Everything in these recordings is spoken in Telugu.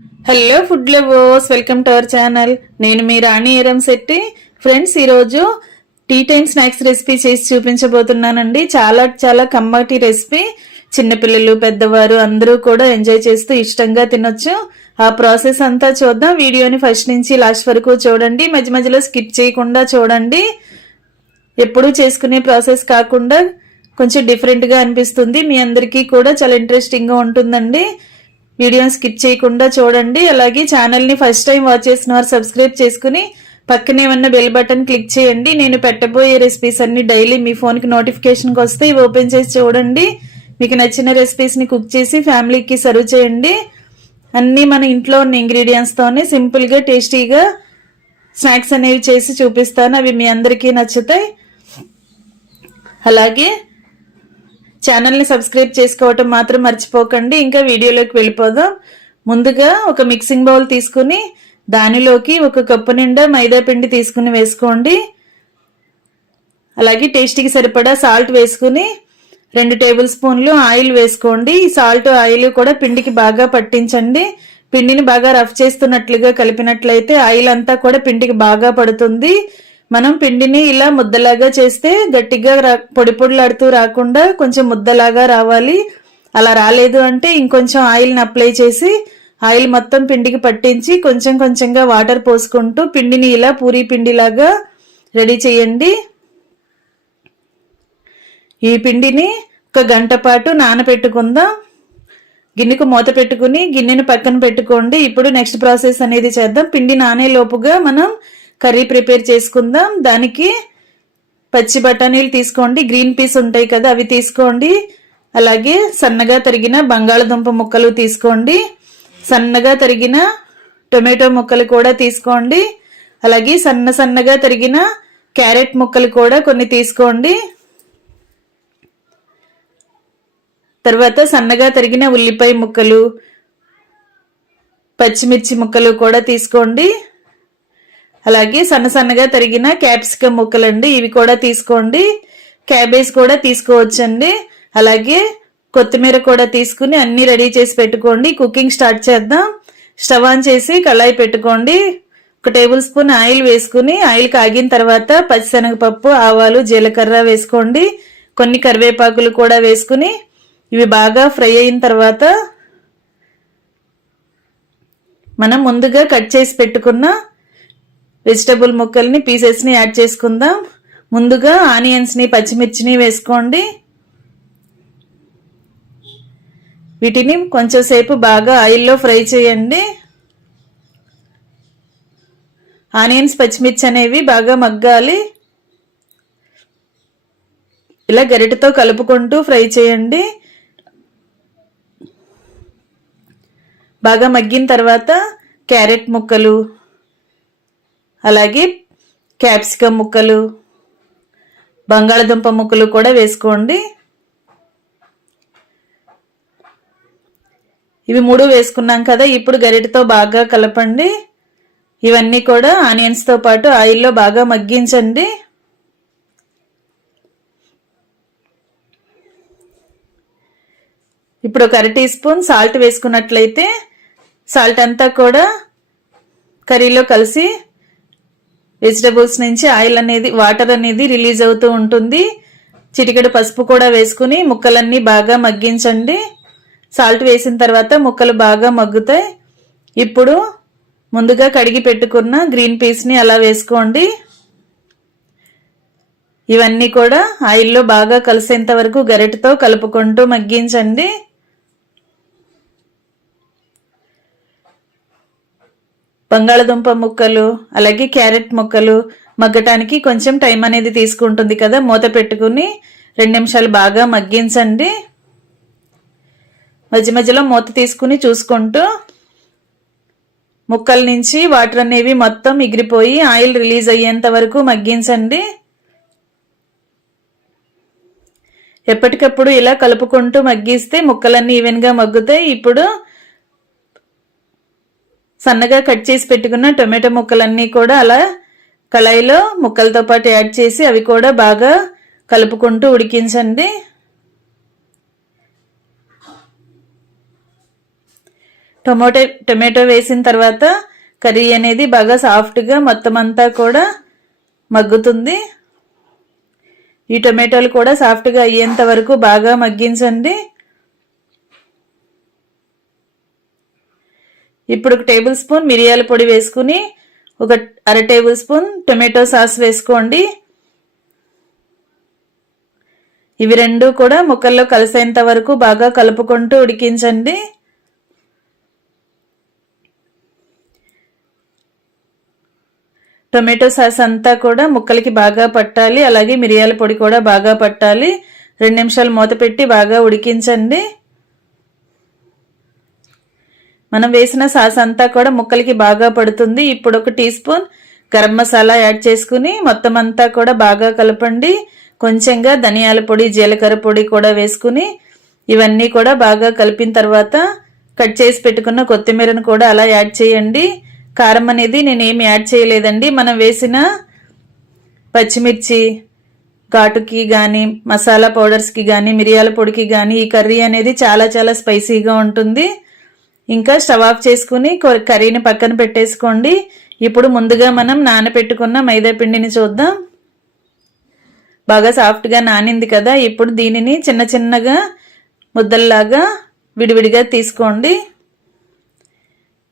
Hello food lovers, welcome to our channel. నేను మీ రాణి ఎరంశెట్టి. ఫ్రెండ్స్, ఈరోజు టీ టైమ్ స్నాక్స్ రెసిపీ చేసి చూపించబోతున్నానండి. చాలా చాలా కమ్మటి రెసిపీ. చిన్నపిల్లలు, పెద్దవారు అందరూ కూడా ఎంజాయ్ చేస్తూ ఇష్టంగా తినొచ్చు. ఆ ప్రాసెస్ అంతా చూద్దాం. వీడియోని ఫస్ట్ నుంచి లాస్ట్ వరకు చూడండి. మధ్య మధ్యలో స్కిప్ చేయకుండా చూడండి. ఎప్పుడూ చేసుకునే ప్రాసెస్ కాకుండా కొంచెం డిఫరెంట్గా అనిపిస్తుంది. మీ అందరికీ కూడా చాలా ఇంట్రెస్టింగ్గా ఉంటుందండి. వీడియోని స్కిప్ చేయకుండా చూడండి. అలాగే ఛానల్ని ఫస్ట్ టైం వాచ్ చేసిన వారు సబ్స్క్రైబ్ చేసుకుని పక్కనే ఉన్న బెల్ బటన్ క్లిక్ చేయండి. నేను పెట్టబోయే రెసిపీస్ అన్ని డైలీ మీ ఫోన్కి నోటిఫికేషన్కి వస్తే ఇవి ఓపెన్ చేసి చూడండి. మీకు నచ్చిన రెసిపీస్ని కుక్ చేసి ఫ్యామిలీకి సర్వ్ చేయండి. అన్నీ మన ఇంట్లో ఉన్న ఇంగ్రీడియంట్స్తోనే సింపుల్గా టేస్టీగా స్నాక్స్ అనేవి చేసి చూపిస్తాను. అవి మీ అందరికీ నచ్చుతాయి. అలాగే ఛానల్ని సబ్స్క్రైబ్ చేసుకోవటం మాత్రం మర్చిపోకండి. ఇంకా వీడియోలోకి వెళ్ళిపోదాం. ముందుగా ఒక మిక్సింగ్ బౌల్ తీసుకుని దానిలోకి 1 కప్పు నిండా మైదా పిండి తీసుకుని వేసుకోండి. అలాగే టేస్ట్కి సరిపడా సాల్ట్ వేసుకుని 2 టేబుల్ స్పూన్లు ఆయిల్ వేసుకోండి. ఈ సాల్ట్ ఆయిల్ కూడా పిండికి బాగా పట్టించండి. పిండిని బాగా రఫ్ చేస్తున్నట్లుగా కలిపినట్లయితే ఆయిల్ అంతా కూడా పిండికి బాగా పడుతుంది. మనం పిండిని ఇలా ముద్దలాగా చేస్తే గట్టిగా పొడి పొడిలాడుతూ రాకుండా కొంచెం ముద్దలాగా రావాలి. అలా రాలేదు అంటే ఇంకొంచెం ఆయిల్ని అప్లై చేసి ఆయిల్ మొత్తం పిండికి పట్టించి కొంచెం కొంచెంగా వాటర్ పోసుకుంటూ పిండిని ఇలా పూరీ పిండిలాగా రెడీ చేయండి. ఈ పిండిని 1 గంట పాటు నానబెట్టుకుందాం. గిన్నెకు మూత పెట్టుకుని గిన్నెను పక్కన పెట్టుకోండి. ఇప్పుడు నెక్స్ట్ ప్రాసెస్ అనేది చేద్దాం. పిండి నానే లోపుగా మనం కర్రీ ప్రిపేర్ చేసుకుందాం. దానికి పచ్చి బఠానీలు తీసుకోండి. గ్రీన్ పీస్ ఉంటాయి కదా, అవి తీసుకోండి. అలాగే సన్నగా తరిగిన బంగాళదుంప ముక్కలు తీసుకోండి. సన్నగా తరిగిన టొమాటో ముక్కలు కూడా తీసుకోండి. అలాగే సన్నగా తరిగిన క్యారెట్ ముక్కలు కూడా కొన్ని తీసుకోండి. తర్వాత సన్నగా తరిగిన ఉల్లిపాయ ముక్కలు, పచ్చిమిర్చి ముక్కలు కూడా తీసుకోండి. అలాగే సన్నగా తరిగిన క్యాప్సికమ్ ముక్కలండి, ఇవి కూడా తీసుకోండి. క్యాబేజ్ కూడా తీసుకోవచ్చండి. అలాగే కొత్తిమీర కూడా తీసుకుని అన్ని రెడీ చేసి పెట్టుకోండి. కుకింగ్ స్టార్ట్ చేద్దాం. స్టవ్ ఆన్ చేసి కళాయి పెట్టుకోండి. 1 టేబుల్ స్పూన్ ఆయిల్ వేసుకుని ఆయిల్ కాగిన తర్వాత పచ్చిశనగపప్పు, ఆవాలు, జీలకర్ర వేసుకోండి. కొన్ని కరివేపాకులు కూడా వేసుకుని ఇవి బాగా ఫ్రై అయిన తర్వాత మనం ముందుగా కట్ చేసి పెట్టుకున్న వెజిటబుల్ ముక్కల్ని పీసెస్ని యాడ్ చేసుకుందాం. ముందుగా ఆనియన్స్ని, పచ్చిమిర్చిని వేసుకోండి. వీటిని కొంచెం సేపు బాగా ఆయిల్లో ఫ్రై చేయండి. ఆనియన్స్, పచ్చిమిర్చి అనేవి బాగా మగ్గాలి. ఇలా గరిటెతో కలుపుకుంటూ ఫ్రై చేయండి. బాగా మగ్గిన తర్వాత క్యారెట్ ముక్కలు, అలాగే క్యాప్సికమ్ ముక్కలు, బంగాళదుంప ముక్కలు కూడా వేసుకోండి. ఇవి 3 వేసుకున్నాం కదా, ఇప్పుడు గరిటెతో బాగా కలపండి. ఇవన్నీ కూడా ఆనియన్స్తో పాటు ఆయిల్లో బాగా మగ్గించండి. ఇప్పుడు 1 టీ స్పూన్ సాల్ట్ వేసుకున్నట్లయితే సాల్ట్ అంతా కూడా కర్రీలో కలిసి వెజిటబుల్స్ నుంచి ఆయిల్ అనేది, వాటర్ అనేది రిలీజ్ అవుతూ ఉంటుంది. చిటికెడు పసుపు కూడా వేసుకుని ముక్కలన్నీ బాగా మగ్గించండి. సాల్ట్ వేసిన తర్వాత ముక్కలు బాగా మగ్గుతాయి. ఇప్పుడు ముందుగా కడిగి పెట్టుకున్న గ్రీన్ పీస్ని అలా వేసుకోండి. ఇవన్నీ కూడా ఆయిల్లో బాగా కలిసేంత వరకు గరిటెతో కలుపుకుంటూ మగ్గించండి. బంగాళదుంప ముక్కలు, అలాగే క్యారెట్ ముక్కలు మగ్గటానికి కొంచెం టైం అనేది తీసుకుంటుంది కదా, మూత పెట్టుకుని 2 నిమిషాలు బాగా మగ్గించండి. మధ్య మధ్యలో మూత తీసుకుని చూసుకుంటూ ముక్కల నుంచి వాటర్ అనేవి మొత్తం ఎగిరిపోయి ఆయిల్ రిలీజ్ అయ్యేంత వరకు మగ్గించండి. ఎప్పటికప్పుడు ఇలా కలుపుకుంటూ మగ్గిస్తే ముక్కలన్నీ ఈవెన్గా మగ్గుతాయి. ఇప్పుడు సన్నగా కట్ చేసి పెట్టుకున్న టొమాటో ముక్కలన్నీ కూడా అలా కళాయిలో ముక్కలతో పాటు యాడ్ చేసి అవి కూడా బాగా కలుపుకుంటూ ఉడికించండి. టొమాటో వేసిన తర్వాత కర్రీ అనేది బాగా సాఫ్ట్గా మొత్తం అంతా కూడా మగ్గుతుంది. ఈ టొమాటోలు కూడా సాఫ్ట్గా అయ్యేంత వరకు బాగా మగ్గించండి. ఇప్పుడు 1 టేబుల్ స్పూన్ మిరియాల పొడి వేసుకుని 1/2 టేబుల్ స్పూన్ టొమాటో సాస్ వేసుకోండి. ఇవి రెండు కూడా ముక్కల్లో కలిసేంత వరకు బాగా కలుపుకుంటూ ఉడికించండి. టొమాటో సాస్ అంతా కూడా ముక్కలకి బాగా పట్టాలి, అలాగే మిరియాల పొడి కూడా బాగా పట్టాలి. 2 నిమిషాలు మూత పెట్టి బాగా ఉడికించండి. మనం వేసిన సాస్ అంతా కూడా ముక్కలకి బాగా పడుతుంది. ఇప్పుడు 1 teaspoon garam masala add చేసుకుని మొత్తం అంతా కూడా బాగా కలపండి. కొంచెంగా ధనియాల పొడి, జీలకర్ర పొడి కూడా వేసుకుని ఇవన్నీ కూడా బాగా కలిపిన తర్వాత కట్ చేసి పెట్టుకున్న కొత్తిమీరను కూడా అలా యాడ్ చేయండి. కారం అనేది నేనేమి యాడ్ చేయలేదండి. మనం వేసిన పచ్చిమిర్చి ఘాటుకి కానీ, మసాలా పౌడర్స్కి కానీ, మిరియాల పొడికి కానీ ఈ కర్రీ అనేది చాలా చాలా స్పైసీగా ఉంటుంది. ఇంకా స్టవ్ ఆఫ్ చేసుకుని కర్రీని పక్కన పెట్టేసుకోండి. ఇప్పుడు ముందుగా మనం నానబెట్టుకున్న మైదా పిండిని చూద్దాం. బాగా సాఫ్ట్గా నానింది కదా. ఇప్పుడు దీనిని చిన్న చిన్నగా ముద్దల్లాగా విడివిడిగా తీసుకోండి.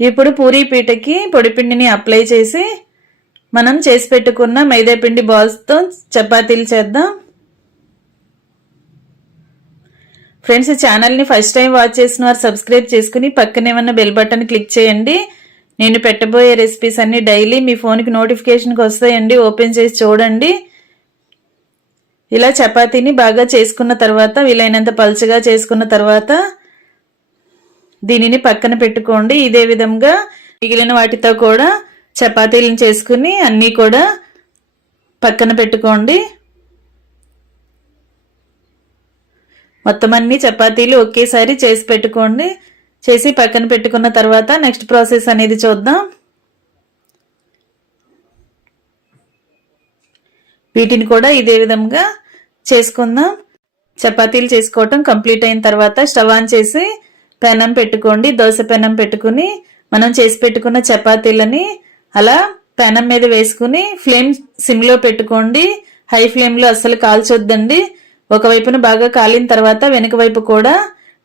ఇప్పుడు పూరీ పీటకి పొడిపిండిని అప్లై చేసి మనం చేసి పెట్టుకున్న మైదా పిండి బాల్స్తో చపాతీలు చేద్దాం. ఫ్రెండ్స్, ఈ ఛానల్ని ఫస్ట్ టైం వాచ్ చేసిన వారు సబ్స్క్రైబ్ చేసుకుని పక్కనే ఉన్న బెల్ బటన్ క్లిక్ చేయండి. నేను పెట్టబోయే రెసిపీస్ అన్ని డైలీ మీ ఫోన్కి నోటిఫికేషన్కి వస్తాయండి. ఓపెన్ చేసి చూడండి. ఇలా చపాతీని బాగా చేసుకున్న తర్వాత, వీలైనంత పలుచగా చేసుకున్న తర్వాత దీనిని పక్కన పెట్టుకోండి. ఇదే విధంగా మిగిలిన వాటితో కూడా చపాతీలను చేసుకుని అన్నీ కూడా పక్కన పెట్టుకోండి. మొత్తం అన్ని చపాతీలు ఒకేసారి చేసి పెట్టుకోండి. చేసి పక్కన పెట్టుకున్న తర్వాత నెక్స్ట్ ప్రాసెస్ అనేది చూద్దాం. వీటిని కూడా ఇదే విధంగా చేసుకుందాం. చపాతీలు చేసుకోవటం కంప్లీట్ అయిన తర్వాత స్టవ్ ఆన్ చేసి పెనం పెట్టుకోండి. దోశ పెనం పెట్టుకుని మనం చేసి పెట్టుకున్న చపాతీలని అలా పెనం మీద వేసుకుని ఫ్లేమ్ సిమ్లో పెట్టుకోండి. హై ఫ్లేమ్లో అస్సలు కాల్చొద్దండి. ఒకవైపున బాగా కాలిన తర్వాత వెనుక వైపు కూడా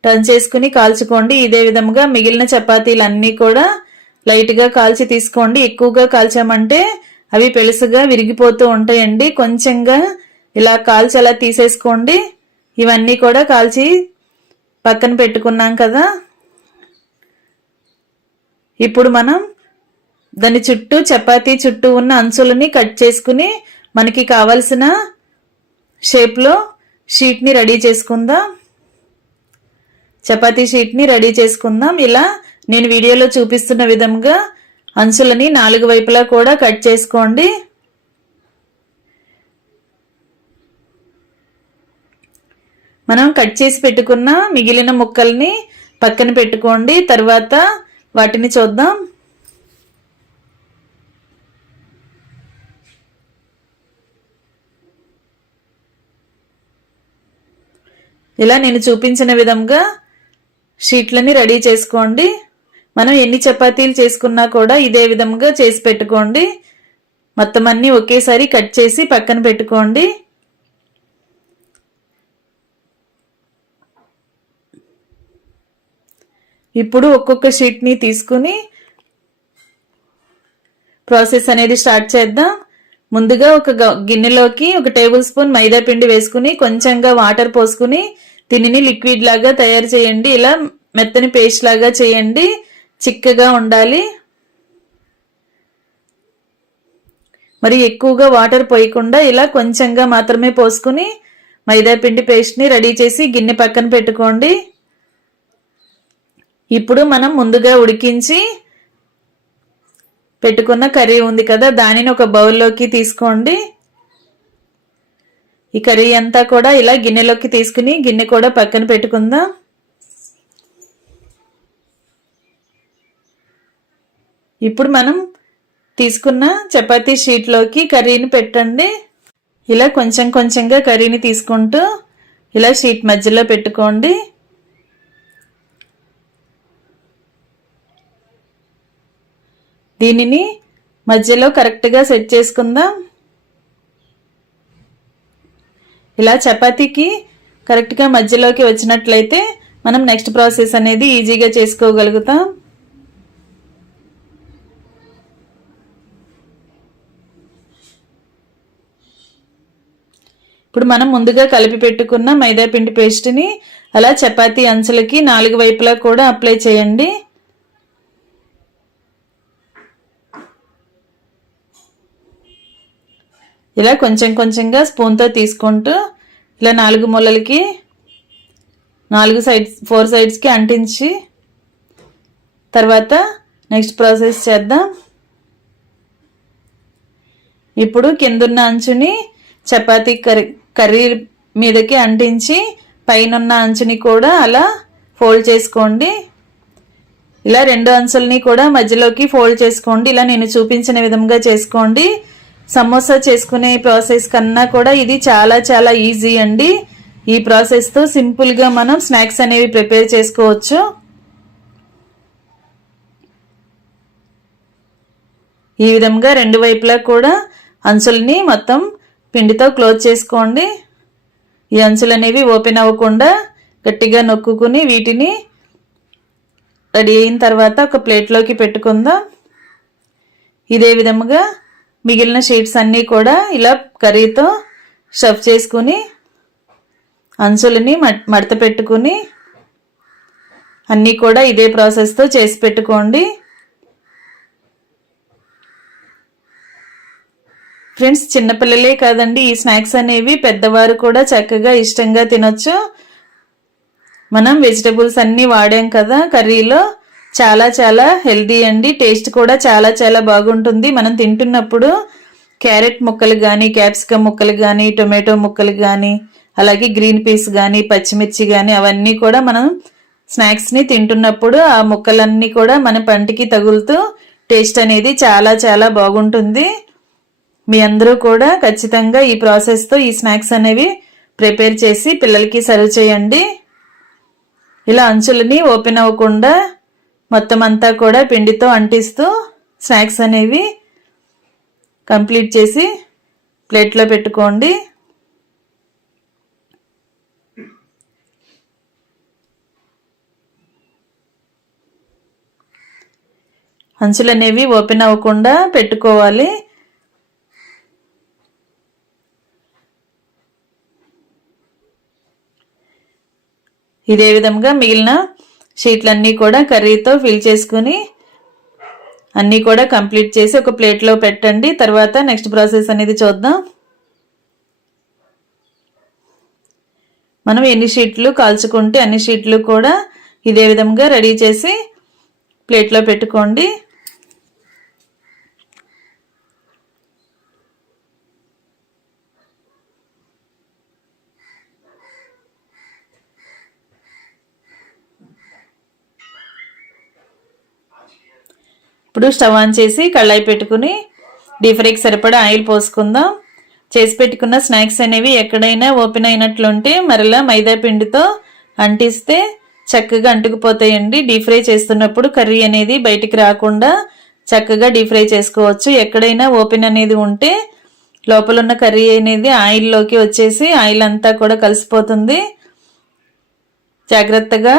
టర్న్ చేసుకుని కాల్చుకోండి. ఇదే విధంగా మిగిలిన చపాతీలు అన్నీ కూడా లైట్గా కాల్చి తీసుకోండి. ఎక్కువగా కాల్చామంటే అవి పెలుసుగా విరిగిపోతూ ఉంటాయండి. కొంచెంగా ఇలా కాల్చి అలా తీసేసుకోండి. ఇవన్నీ కూడా కాల్చి పక్కన పెట్టుకున్నాం కదా. ఇప్పుడు మనం దాని చుట్టూ చపాతీ చుట్టూ ఉన్న అంచులని కట్ చేసుకుని మనకి కావలసిన షేప్లో షీట్ని రెడీ చేసుకుందాం. చపాతీ షీట్ని రెడీ చేసుకుందాం. ఇలా నేను వీడియోలో చూపిస్తున్న విధంగా అంచులని 4 వైపులా కూడా కట్ చేసుకోండి. మనం కట్ చేసి పెట్టుకున్న మిగిలిన ముక్కల్ని పక్కన పెట్టుకోండి. తర్వాత వాటిని చూద్దాం. ఇలా నేను చూపించిన విధంగా షీట్లని రెడీ చేసుకోండి. మనం ఎన్ని చపాతీలు చేసుకున్నా కూడా ఇదే విధంగా చేసి పెట్టుకోండి. మొత్తం అన్ని ఒకేసారి కట్ చేసి పక్కన పెట్టుకోండి. ఇప్పుడు ఒక్కొక్క షీట్ని తీసుకుని ప్రాసెస్ అనేది స్టార్ట్ చేద్దాం. ముందుగా ఒక గిన్నెలోకి 1 టేబుల్ స్పూన్ మైదా పిండి వేసుకుని కొంచెంగా వాటర్ పోసుకుని దీనిని లిక్విడ్ లాగా తయారు చేయండి. ఇలా మెత్తని పేస్ట్ లాగా చేయండి. చిక్కగా ఉండాలి. మరి ఎక్కువగా వాటర్ పోయకుండా ఇలా కొంచెంగా మాత్రమే పోసుకుని మైదా పిండి పేస్ట్ని రెడీ చేసి గిన్నె పక్కన పెట్టుకోండి. ఇప్పుడు మనం ముందుగా ఉడికించి పెట్టుకున్న కర్రీ ఉంది కదా, దానిని ఒక బౌల్లోకి తీసుకోండి. ఈ కర్రీ అంతా కూడా ఇలా గిన్నెలోకి తీసుకుని గిన్నె కూడా పక్కన పెట్టుకుందాం. ఇప్పుడు మనం తీసుకున్న చపాతీ షీట్లోకి కర్రీని పెట్టండి. ఇలా కొంచెం కొంచెంగా కర్రీని తీసుకుంటూ ఇలా షీట్ మధ్యలో పెట్టుకోండి. దీనిని మధ్యలో కరెక్ట్గా సెట్ చేసుకుందాం. ఇలా చపాతీకి కరెక్ట్గా మధ్యలోకి వచ్చినట్లయితే మనం నెక్స్ట్ ప్రాసెస్ అనేది ఈజీగా చేసుకోగలుగుతాం. ఇప్పుడు మనం ముందుగా కలిపి పెట్టుకున్న మైదా పిండి పేస్ట్ని అలా చపాతీ అంచులకి 4 వైపులా కూడా అప్లై చేయండి. ఇలా కొంచెం కొంచెంగా స్పూన్తో తీసుకుంటూ ఇలా 4 మూలలకి 4 సైడ్స్కి అంటించి తర్వాత నెక్స్ట్ ప్రాసెస్ చేద్దాం. ఇప్పుడు కిందున్న అంచుని చపాతీ కర్రీ మీదకి అంటించి పైనున్న అంచుని కూడా అలా ఫోల్డ్ చేసుకోండి. ఇలా 2 అంచుల్ని కూడా మధ్యలోకి ఫోల్డ్ చేసుకోండి. ఇలా నేను చూపించిన విధంగా చేసుకోండి. సమోసా చేసుకునే ప్రాసెస్ కన్నా కూడా ఇది చాలా చాలా ఈజీ అండి. ఈ ప్రాసెస్తో సింపుల్గా మనం స్నాక్స్ అనేవి ప్రిపేర్ చేసుకోవచ్చు. ఈ విధంగా 2 వైపులా కూడా అంచుల్ని మొత్తం పిండితో క్లోజ్ చేసుకోండి. ఈ అంచులు అనేవి ఓపెన్ అవ్వకుండా గట్టిగా నొక్కుని వీటిని రెడీ అయిన తర్వాత ఒక ప్లేట్లోకి పెట్టుకుందాం. ఇదే విధముగా మిగిలిన షీట్స్ అన్నీ కూడా ఇలా కర్రీతో స్టఫ్ చేసుకుని అంచులని మడత పెట్టుకుని అన్నీ కూడా ఇదే ప్రాసెస్తో చేసి పెట్టుకోండి. ఫ్రెండ్స్, చిన్నపిల్లలే కాదండి, ఈ స్నాక్స్ అనేవి పెద్దవారు కూడా చక్కగా ఇష్టంగా తినొచ్చు. మనం వెజిటబుల్స్ అన్నీ వాడాం కదా కర్రీలో, చాలా చాలా హెల్దీ అండి. టేస్ట్ కూడా చాలా చాలా బాగుంటుంది. మనం తింటున్నప్పుడు క్యారెట్ ముక్కలు కానీ, క్యాప్సికమ్ ముక్కలు కానీ, టొమాటో ముక్కలు కానీ, అలాగే గ్రీన్ పీస్ కానీ, పచ్చిమిర్చి కానీ అవన్నీ కూడా మనం స్నాక్స్ని తింటున్నప్పుడు ఆ ముక్కలన్నీ కూడా మన పంటికి తగులుతూ టేస్ట్ అనేది చాలా చాలా బాగుంటుంది. మీ అందరూ కూడా ఖచ్చితంగా ఈ ప్రాసెస్తో ఈ స్నాక్స్ అనేవి ప్రిపేర్ చేసి పిల్లలకి సర్వ్ చేయండి. ఇలా అంచులని ఓపెన్ అవ్వకుండా మొత్తం అంతా కూడా పిండితో అంటిస్తూ స్నాక్స్ అనేవి కంప్లీట్ చేసి ప్లేట్లో పెట్టుకోండి. అంచులు అనేవి ఓపెన్ అవ్వకుండా పెట్టుకోవాలి. ఇదే విధంగా మిగిలిన షీట్లన్నీ కూడా కర్రీతో ఫిల్ చేసుకుని అన్నీ కూడా కంప్లీట్ చేసి ఒక ప్లేట్లో పెట్టండి. తర్వాత నెక్స్ట్ ప్రాసెస్ అనేది చూద్దాం. మనం ఎన్ని షీట్లు కాల్చుకుంటే అన్ని షీట్లు కూడా ఇదే విధంగా రెడీ చేసి ప్లేట్లో పెట్టుకోండి. ఇప్పుడు స్టవ్ ఆన్ చేసి కళాయి పెట్టుకుని డీప్ ఫ్రైకి సరిపడా ఆయిల్ పోసుకుందాం. చేసి పెట్టుకున్న స్నాక్స్ అనేవి ఎక్కడైనా ఓపెన్ అయినట్లుంటే మరలా మైదా పిండితో అంటిస్తే చక్కగా అంటుకుపోతాయండి. డీప్ ఫ్రై చేస్తున్నప్పుడు కర్రీ అనేది బయటికి రాకుండా చక్కగా డీప్ ఫ్రై చేసుకోవచ్చు. ఎక్కడైనా ఓపెన్ అనేది ఉంటే లోపల ఉన్న కర్రీ అనేది ఆయిల్లోకి వచ్చేసి ఆయిల్ అంతా కూడా కలిసిపోతుంది. జాగ్రత్తగా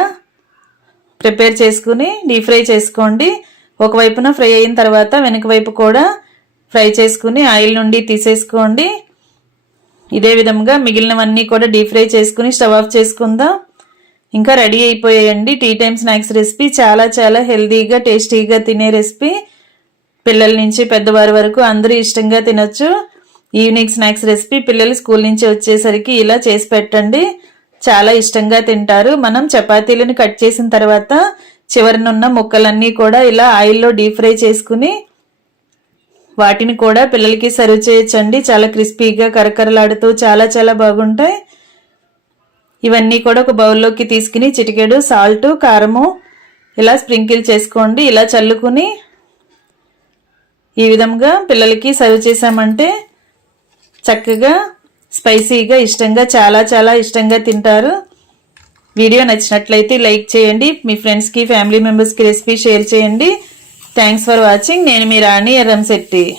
ప్రిపేర్ చేసుకుని డీప్ ఫ్రై చేసుకోండి. ఒకవైపున ఫ్రై అయిన తర్వాత వెనక వైపు కూడా ఫ్రై చేసుకుని ఆయిల్ నుండి తీసేసుకోండి. ఇదే విధంగా మిగిలినవన్నీ కూడా డీప్ ఫ్రై చేసుకుని స్టవ్ ఆఫ్ చేసుకుందాం. ఇంకా రెడీ అయిపోయాయండి టీ టైమ్ స్నాక్స్ రెసిపీ. చాలా చాలా హెల్దీగా టేస్టీగా తినే రెసిపీ. పిల్లల నుంచి పెద్దవారి వరకు అందరూ ఇష్టంగా తినొచ్చు. ఈవినింగ్ స్నాక్స్ రెసిపీ పిల్లలు స్కూల్ నుంచి వచ్చేసరికి ఇలా చేసి పెట్టండి, చాలా ఇష్టంగా తింటారు. మనం చపాతీలను కట్ చేసిన తర్వాత చివరనున్న ముక్కలన్నీ కూడా ఇలా ఆయిల్లో డీప్ ఫ్రై చేసుకుని వాటిని కూడా పిల్లలకి సర్వ్ చేయొచ్చండి. చాలా క్రిస్పీగా కరకరలాడుతూ చాలా చాలా బాగుంటాయి. ఇవన్నీ కూడా ఒక బౌల్లోకి తీసుకుని చిటికెడు సాల్ట్, కారము ఇలా స్ప్రింకిల్ చేసుకోండి. ఇలా చల్లుకుని ఈ విధంగా పిల్లలకి సర్వ్ చేసామంటే చక్కగా స్పైసీగా ఇష్టంగా చాలా చాలా ఇష్టంగా తింటారు. వీడియో నచ్చినట్లయితే లైక్ చేయండి. మీ ఫ్రెండ్స్కి, ఫ్యామిలీ మెంబర్స్కి రెసిపీ షేర్ చేయండి. Thanks for watching. నేను మీ రాణి ఎర్రంశెట్టి.